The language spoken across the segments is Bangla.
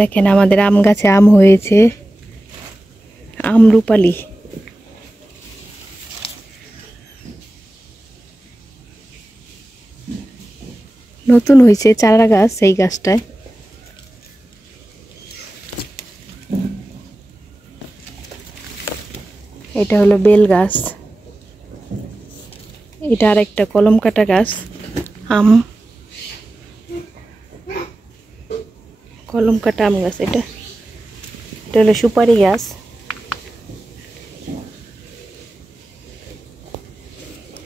দেখেন আমাদের আম গাছে আম হয়েছে, আমরুপালি। নতুন হয়েছে চারা গাছ এই গাছটায়। এটা হলো বেল গাছ, এটা আর একটা কলম কাটা গাছ। আম কলম কাটা আম গাছ। এটা হলো সুপারি গাছ।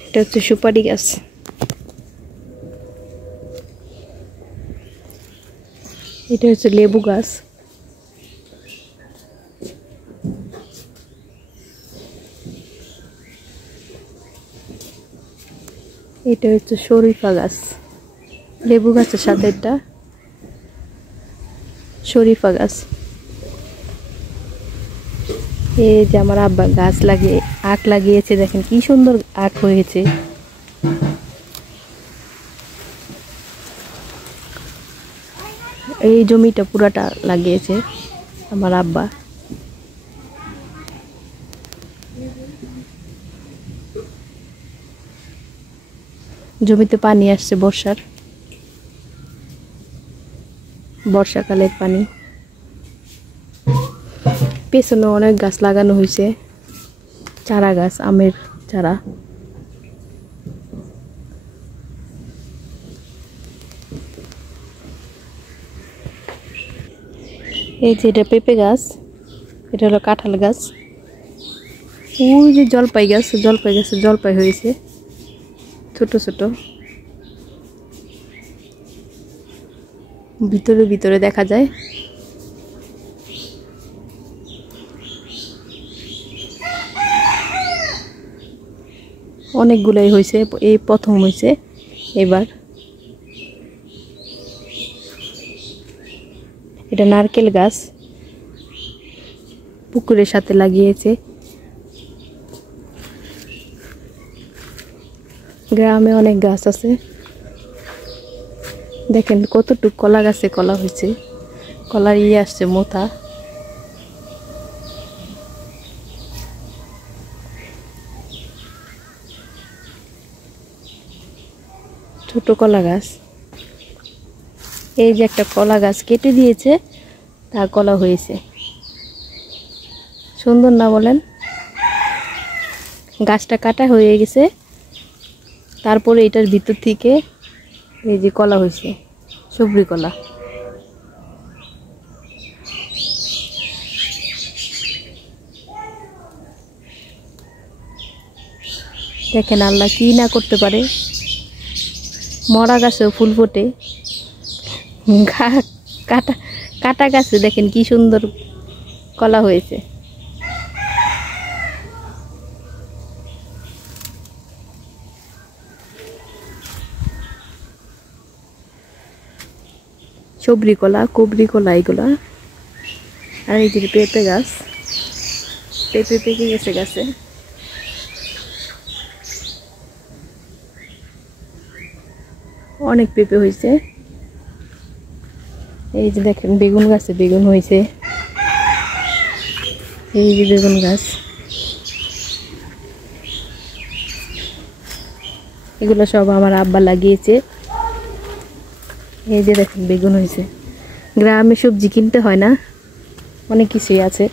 এটা হচ্ছে সুপারি গাছ। এটা হচ্ছে লেবু গাছ। এটা হচ্ছে শরীফা গাছ। লেবু গাছের সাথে এটা শরীফা গাছ। এই যে আমার আব্বা গাছ লাগিয়ে আখ লাগিয়েছে, দেখেন কি সুন্দর আখ হয়েছে। এই জমিটা পুরাটা লাগিয়েছে আমার আব্বা। জমিতে পানি আসছে বর্ষাকালের পানি। পেছনে অনেক গাছ লাগানো হয়েছে, চারা গাছ, আমের চারা। এই যে এটা পেঁপে গাছ, এটা হলো কাঁঠাল গাছ। ওই যে জলপাই গাছে জলপাই হয়েছে ছোট ছোট। ভিতরে দেখা যায়। অনেকগুলাই হয়েছে, এই প্রথম হয়েছে এবার। এটা নারকেল গাছ, পুকুরের সাথে লাগিয়েছে। গ্রামে অনেক গাছ আছে। দেখেন কতটুক কলা গাছে কলা হয়েছে, কলার আসছে মোথা। ছোট কলা গাছ। এই যে একটা কলা গাছ কেটে দিয়েছে, তা কলা হয়েছে। সুন্দর না বলেন? গাছটা কাটা হয়ে গেছে, তারপরে এটার ভিতর থেকে এই যে কলা হয়েছে, সবরি কলা। দেখেন আল্লাহ কি না করতে পারে। মরা গাছেও ফুল ফোটে, কাটা গাছে দেখেন কি সুন্দর কলা হয়েছে। সবরি কলা, কুবরি কলা এগুলা। আর এই যে পেঁপে গাছ, পেঁপে পেকে গেছে গাছে। অনেক পেঁপে হয়েছে। এই যে দেখেন বেগুন গাছে বেগুন হয়েছে। এই যে বেগুন গাছ, এগুলো সব আমার আব্বা লাগিয়েছে। এই যে দেখেন বেগুন হয়েছে। গ্রামে সবজি কিনতে হয় না, অনেক কিছুই আছে।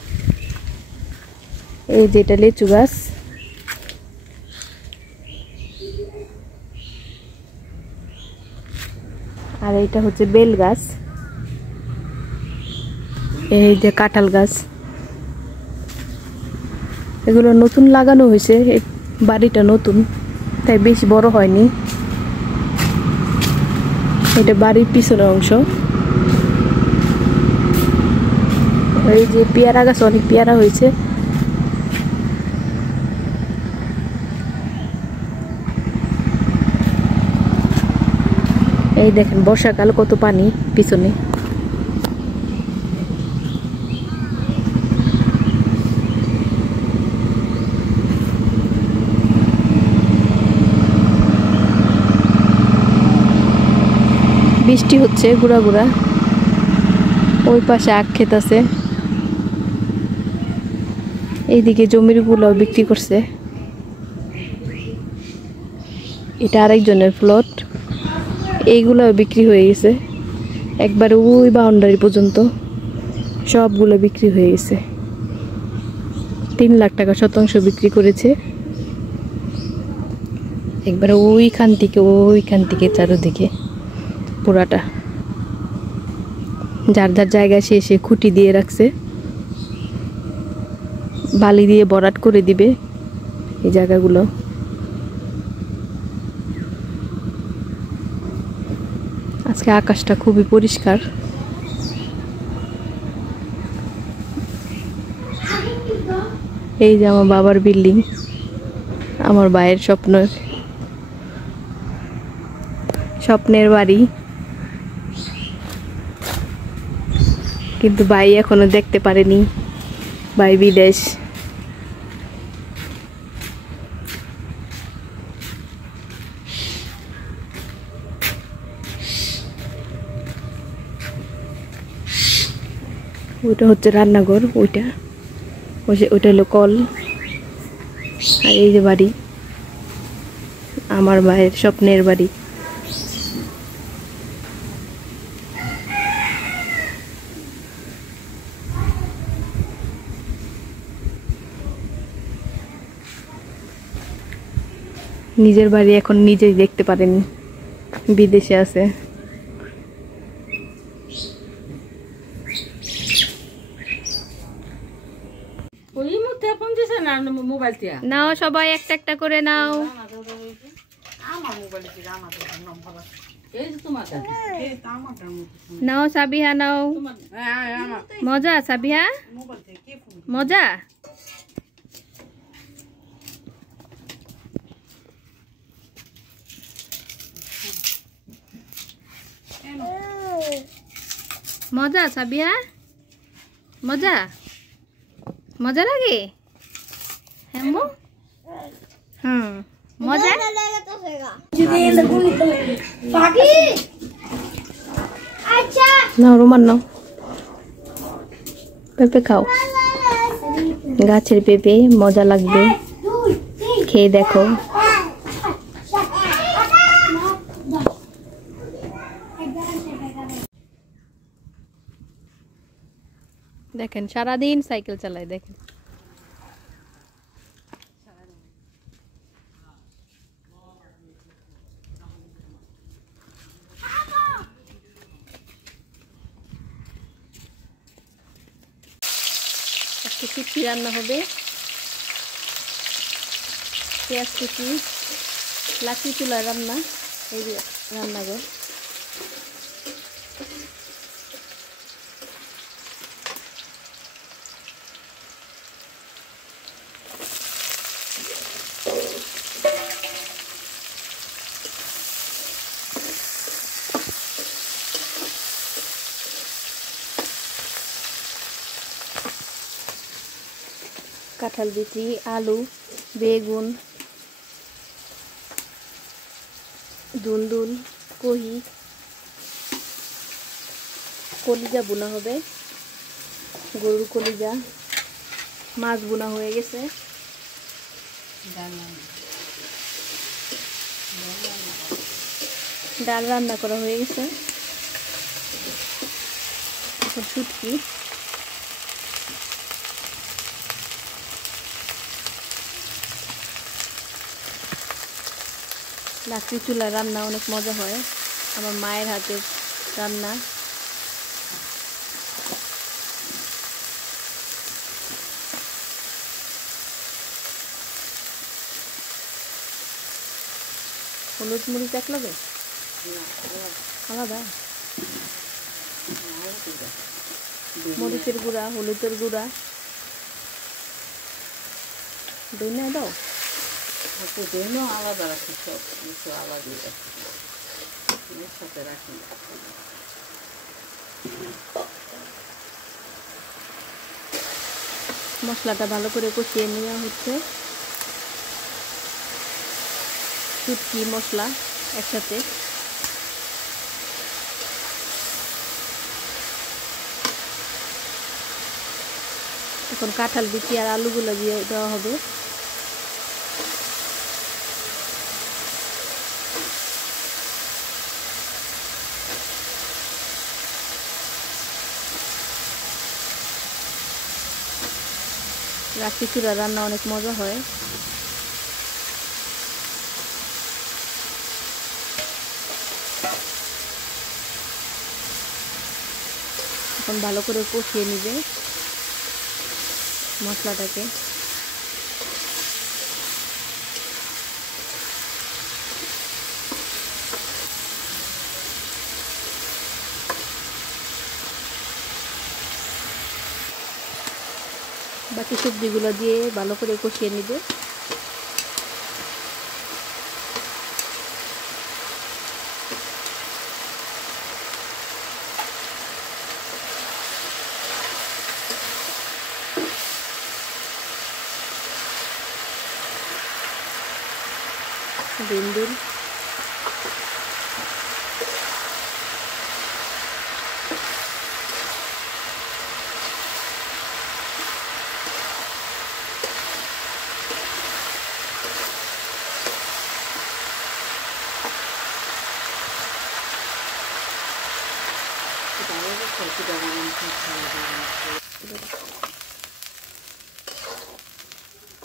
এই যে এটা লিচু গাছ। আর এইটা হচ্ছে বেল গাছ। এই যে কাঁঠাল গাছ। এগুলো নতুন লাগানো হয়েছে, বাড়িটা নতুন তাই বেশি বড় হয়নি। এটা বাড়ির পিছনের অংশ। এই যে পেয়ারা গাছ, অনেক পেয়ারা হয়েছে। এই দেখেন বর্ষাকাল, কত পানি পিছনে। বৃষ্টি হচ্ছে গুড়া গুড়া। ওই পাশে আখ ক্ষেত আছে, এইদিকে জমির গুলো বিক্রি করছে। এটা আরেকজনের প্লট, এইগুলো বিক্রি হয়ে গেছে একবারে ওই বাউন্ডারি পর্যন্ত সবগুলো বিক্রি হয়ে গেছে। 3 লাখ টাকা শতাংশ বিক্রি করেছে একবারে ওইখান থেকে চারদিকে পুরাটা। যার যার জায়গায় সে খুঁটি দিয়ে রাখছে, বালি দিয়ে ভরাট করে দিবে এই জায়গাগুলো। আজকে আকাশটা খুবই পরিষ্কার। এই যে আমার বাবার বিল্ডিং, আমার ভাইয়ের স্বপ্নের বাড়ি, কিন্তু ভাই এখনো দেখতে পারেনি, ভাই বিদেশ। ওইটা হচ্ছে রান্নাঘর, ওইটা হলো কল। আর এই যে বাড়ি, আমার ভাইয়ের স্বপ্নের বাড়ি। নিজের বাড়ি এখন নিজেই দেখতে পারেনি, বিদেশে আছে। নাও সবাই একটা একটা করে নাও। নাও সাবিহা নাও। মজা সাবিহা, মজা। মজা সাবিহা, মজা মজা লাগে। মজা। নাও রোমান নাও, পেঁপে খাও, গাছের পেঁপে মজা লাগবে, খেয়ে দেখো। দেখেন সারাদিন সাইকেল চালায়, দেখেন। কুচি রান্না হবে, পেঁয়াজ কুচি, লাচি চুলা রান্না, এই যে রান্নাঘর। কাঁঠাল বিচি, আলু, বেগুন, দুন্দুল, কহি, কলিজা বোনা হবে, গরুর কলিজা, মাছ বোনা হয়ে গেছে, ডাল রান্না করা হয়ে গেছে, শুটকি, লাকড়ি চুলা রান্না অনেক মজা হয়, আমার মায়ের হাতের রান্না। হলুদ মরিচ এক লাগে আলাদা, মরিচের গুঁড়া, হলুদের গুঁড়া দইনা দাও, আলাদা রাখি, সব কিছু আলাদা সাথে রাখি। মশলাটা ভালো করে কষিয়ে নেওয়া হচ্ছে, শুটকি মশলা একসাথে। এখন কাঁঠাল বিচি আর আলুগুলো দিয়ে দেওয়া হবে। রাখি চূড়া রান্না অনেক মজা হয়। এখন ভালো করে কষিয়ে নিবে মশলাটাকে। বাকি সবজিগুলো দিয়ে ভালো করে কষিয়ে নিবে। ডিম ডিম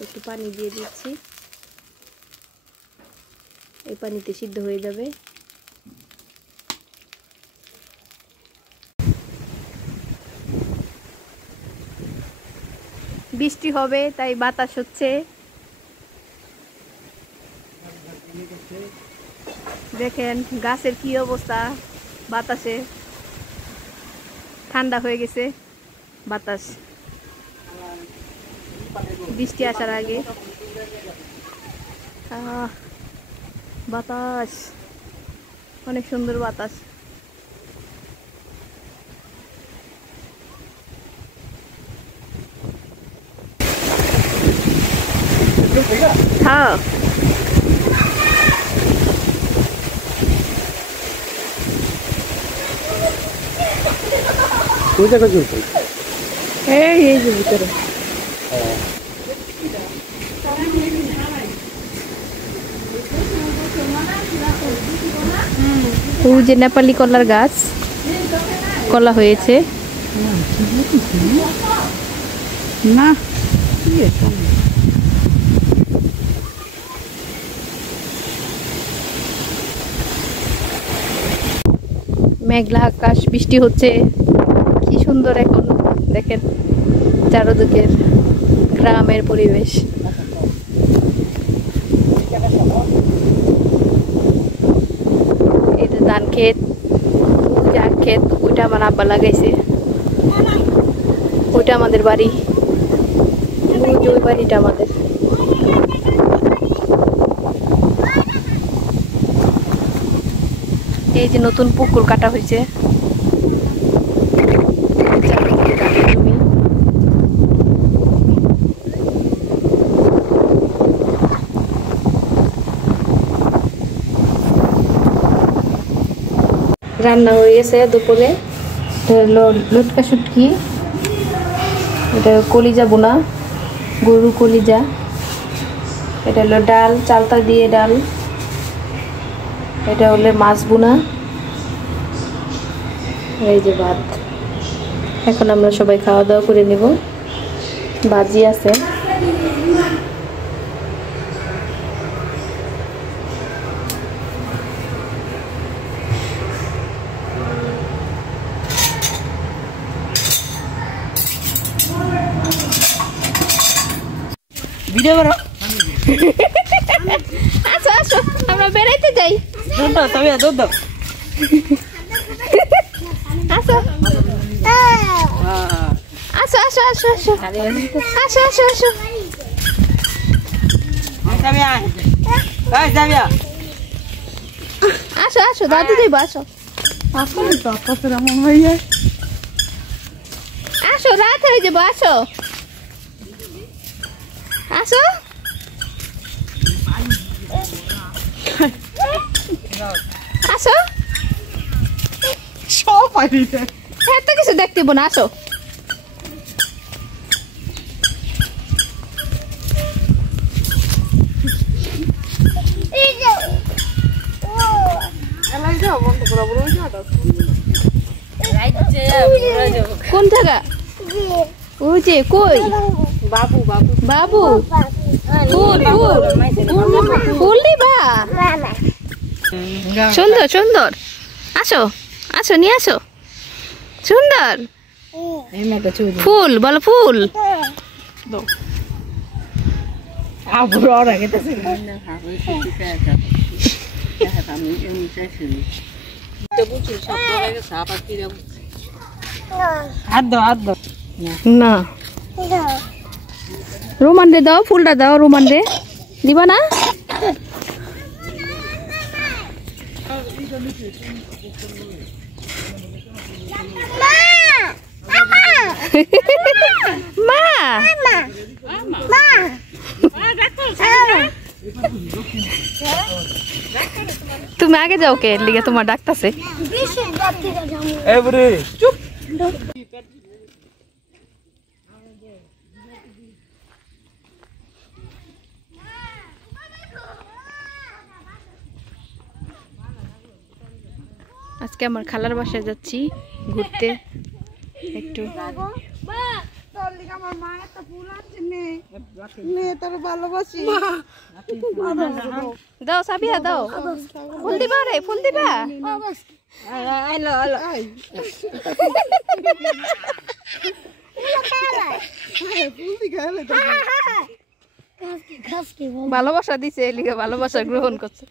একটু পানি দিয়ে দিচ্ছি, এই পানিতে সিদ্ধ হয়ে যাবে। বৃষ্টি হবে তাই বাতাস হচ্ছে। দেখেন গাছের কি অবস্থা, বাতাসে ঠান্ডা হয়ে গেছে বাতাস বৃষ্টি আসার আগে। বাতাস অনেক সুন্দর বাতাস। হ্যাঁ এই যে ভিতরে ও যে নেপালি কলার গাছ, কলা হয়েছে না। মেঘলা আকাশ, বৃষ্টি হচ্ছে, কি সুন্দর এখন দেখেন চারদিকের গ্রামের পরিবেশ। এই যে ধান ক্ষেত, আখ ক্ষেত, ওইটা আমার আব্বা লাগাইছে, ওইটা আমাদের বাড়ি, ওই বাড়িটা আমাদের। এই যে নতুন পুকুর কাটা হয়েছে, রান্না হয়ে গেছে দুপুরে। এটা হলো লটকা শুটকি, এটা কলিজা বোনা, গরু কলিজা, এটা হলো ডাল, চালতা দিয়ে ডাল, এটা হলো মাছ বোনা, এই যে ভাত। এখন আমরা সবাই খাওয়া দাওয়া করে নেব। ভাজি আছে, ভিডিও করো। আসো আসো আমরা বেড়াইতে যাই। দুধ দাও, তবে দুধ দাও। আসো আসো আসো আসো আসো আসো আসো আসো আসো আসো দাদু যাইব। আসো আসো রাত হয়ে যাবো। আসো আসো আসো সব পাইতে এত কিছু দেখতে না। আসো কোন জায়গা ওই যে কই বাবু বাবু বাবু ফুল ফুল ফুল দিবা সুন্দর সুন্দর আসো আসো নিয়ে আসো সুন্দর ফুল বলো ফুল না রোমান দে দাও ফুলটা দাও রোমান দে দিবা না মা তুমি আগে যাও কে লিগে তোমার ডাকতাছে চুপ আজকে আমার খালার বাসায় যাচ্ছি ঘুরতে একটু দাও সাবিয়া দাও ফুল দিবা রে ফুল দিবা ভালোবাসা দিছে লিগে ভালোবাসা গ্রহণ করছে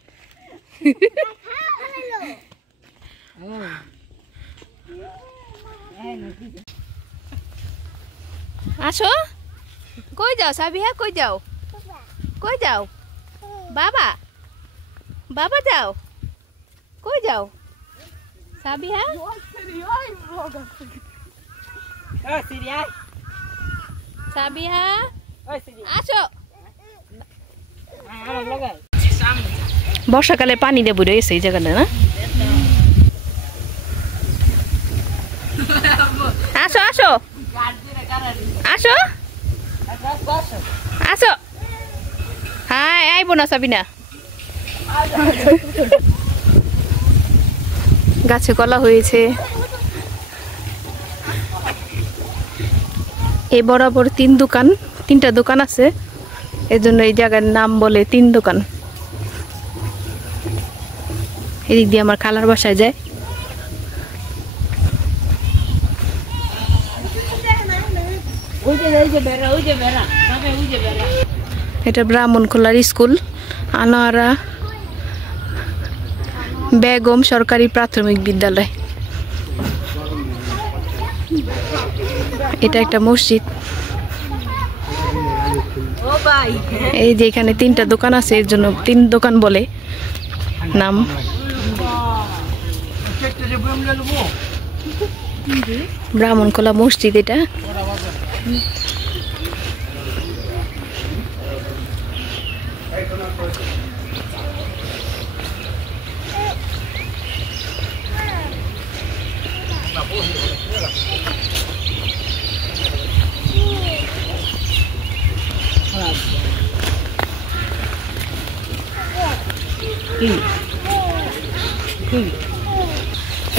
আসো কই যাও সাবিহা কই যাও কই যাও বাবা বাবা যাও কই যাও সাবিহা সাবিহা আসো বর্ষাকালে পানি দিয়ে বুড়ে গেছে এই জায়গাটা না আসো আসো আসো আসো হাই আইব না সাবিনা গাছে কলা হয়েছে এই বরাবর তিনটা দোকান আছে এজন্য এই জায়গার নাম বলে তিন দোকান এদিক দিয়ে আমার খালার বাসায় যায় এটা ব্রাহ্মণখোলার স্কুল আনোয়ারা বেগম সরকারি প্রাথমিক বিদ্যালয় এটা একটা মসজিদ এই যে এখানে তিনটা দোকান আছে এর জন্য তিন দোকান বলে নাম ব্রাহ্মণখোলা মসজিদ এটা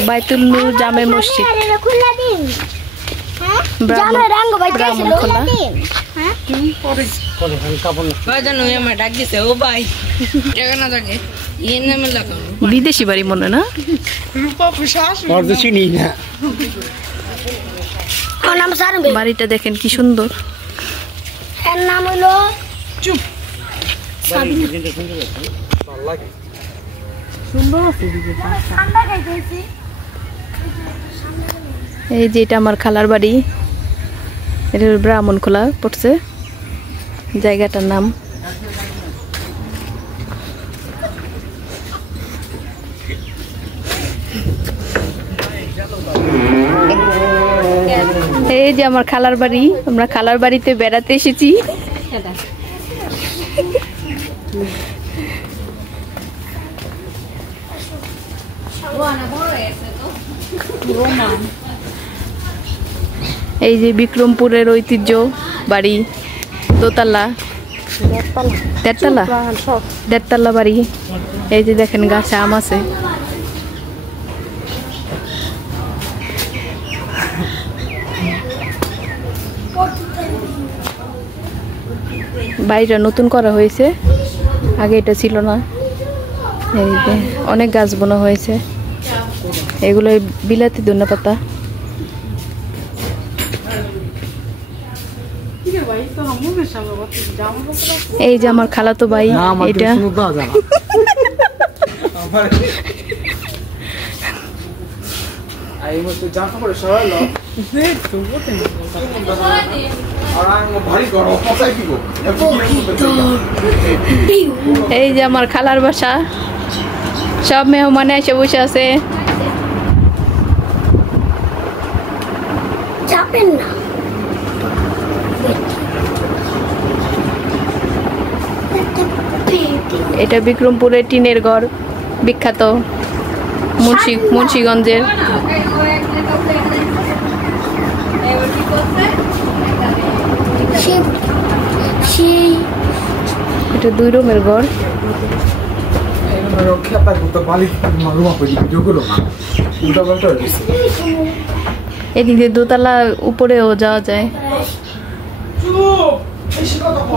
বাইতুল নূর জামে মসজিদ ব্রাহ্মণখোলা বিদেশি বাড়ি মনে না বাড়িটা দেখেন কি সুন্দর নাম হলো এই যে এটা আমার খালার বাড়ি এটা ব্রাহ্মণখোলা পড়ছে জায়গাটার নাম এই যে আমার খালার বাড়ি আমরা খালার বাড়িতে বেড়াতে এসেছি এই যে বিক্রমপুরের ঐতিহ্য বাড়ি দোতলা দেড়তলা বাড়ি এই যে দেখেন গাছে আম আছে বাড়িটা নতুন করা হয়েছে, আগে এটা ছিল না। এই যে অনেক গাছ বোনা হয়েছে, এগুলো বিলাতি ধনেপাতা। এই যে আমার খালাতো ভাই, এটা এই যে আমার খালার বাসা, সব মেহমানে এসে বসে আছে। এটা বিক্রমপুরের টিনের ঘর, বিখ্যাত মুন্সিগঞ্জের। এটা 2 রুমের ঘর। এদিকে দোতলা উপরেও যাওয়া যায়,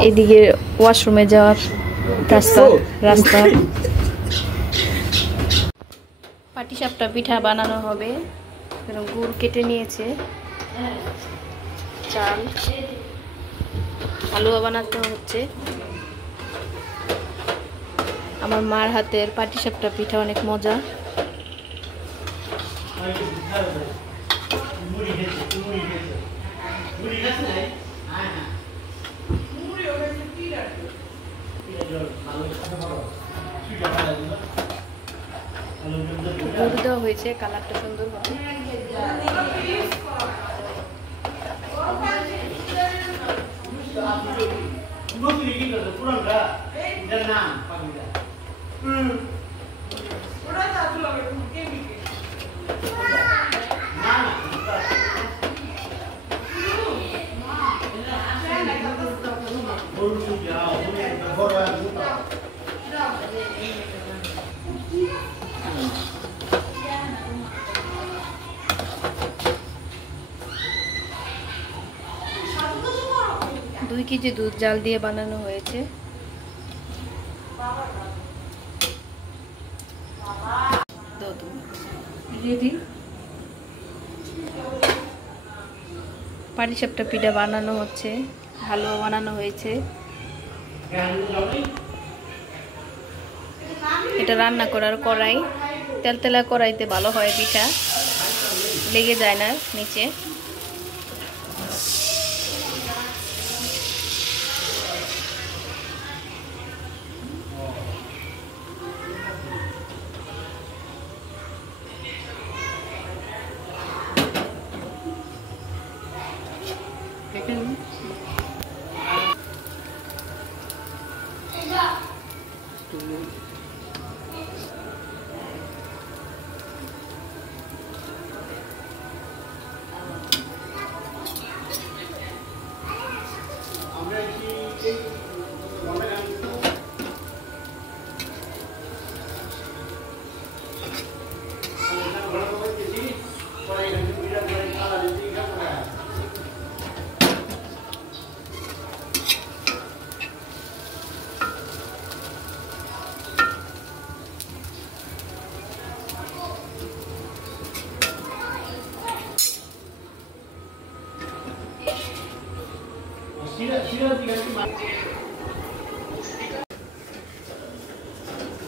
এদিকে ওয়াশরুমে যাওয়ার রাস্তা। পাটিসাপটা পিঠা বানানো হবে, গুড় কেটে নিয়েছে, চাল, হালুয়া বানাতে হচ্ছে। আমার মার হাতের পাটিসাপটা পিঠা অনেক মজা। গুড় দেওয়া হয়েছে, কালারটা সুন্দর হবে। দুই কেজি দুধ জাল দিয়ে বানানো হয়েছে। পাটিসাপটা পিঠা বানানো হচ্ছে, হালুয়া বানানো হয়েছে। এটা রান্না করার কড়াই, তেলতেলা কড়াইতে ভালো হয়, পিঠা লেগে যায় না নিচে।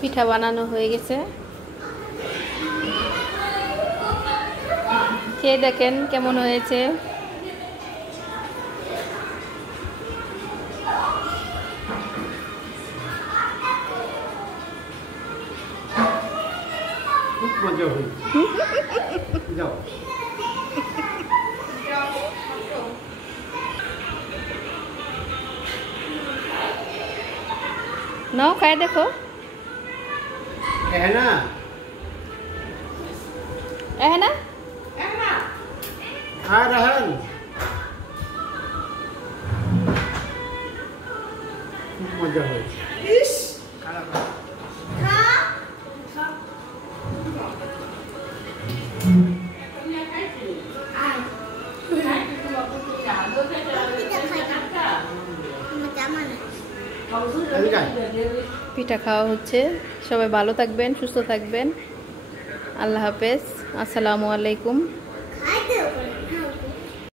পিঠা বানানো হয়ে গেছে, খেয়ে দেখেন কেমন হয়েছে। খুব মজা হয়েছে। যাও नाओ खाए देखो। है ना, है ना, हाँ रहन मजा हो। এদিকে আয়। পিঠা খাওয়া হচ্ছে। সবাই ভালো থাকবেন, সুস্থ থাকবেন। আল্লাহ হাফেজ, আসসালামু আলাইকুম।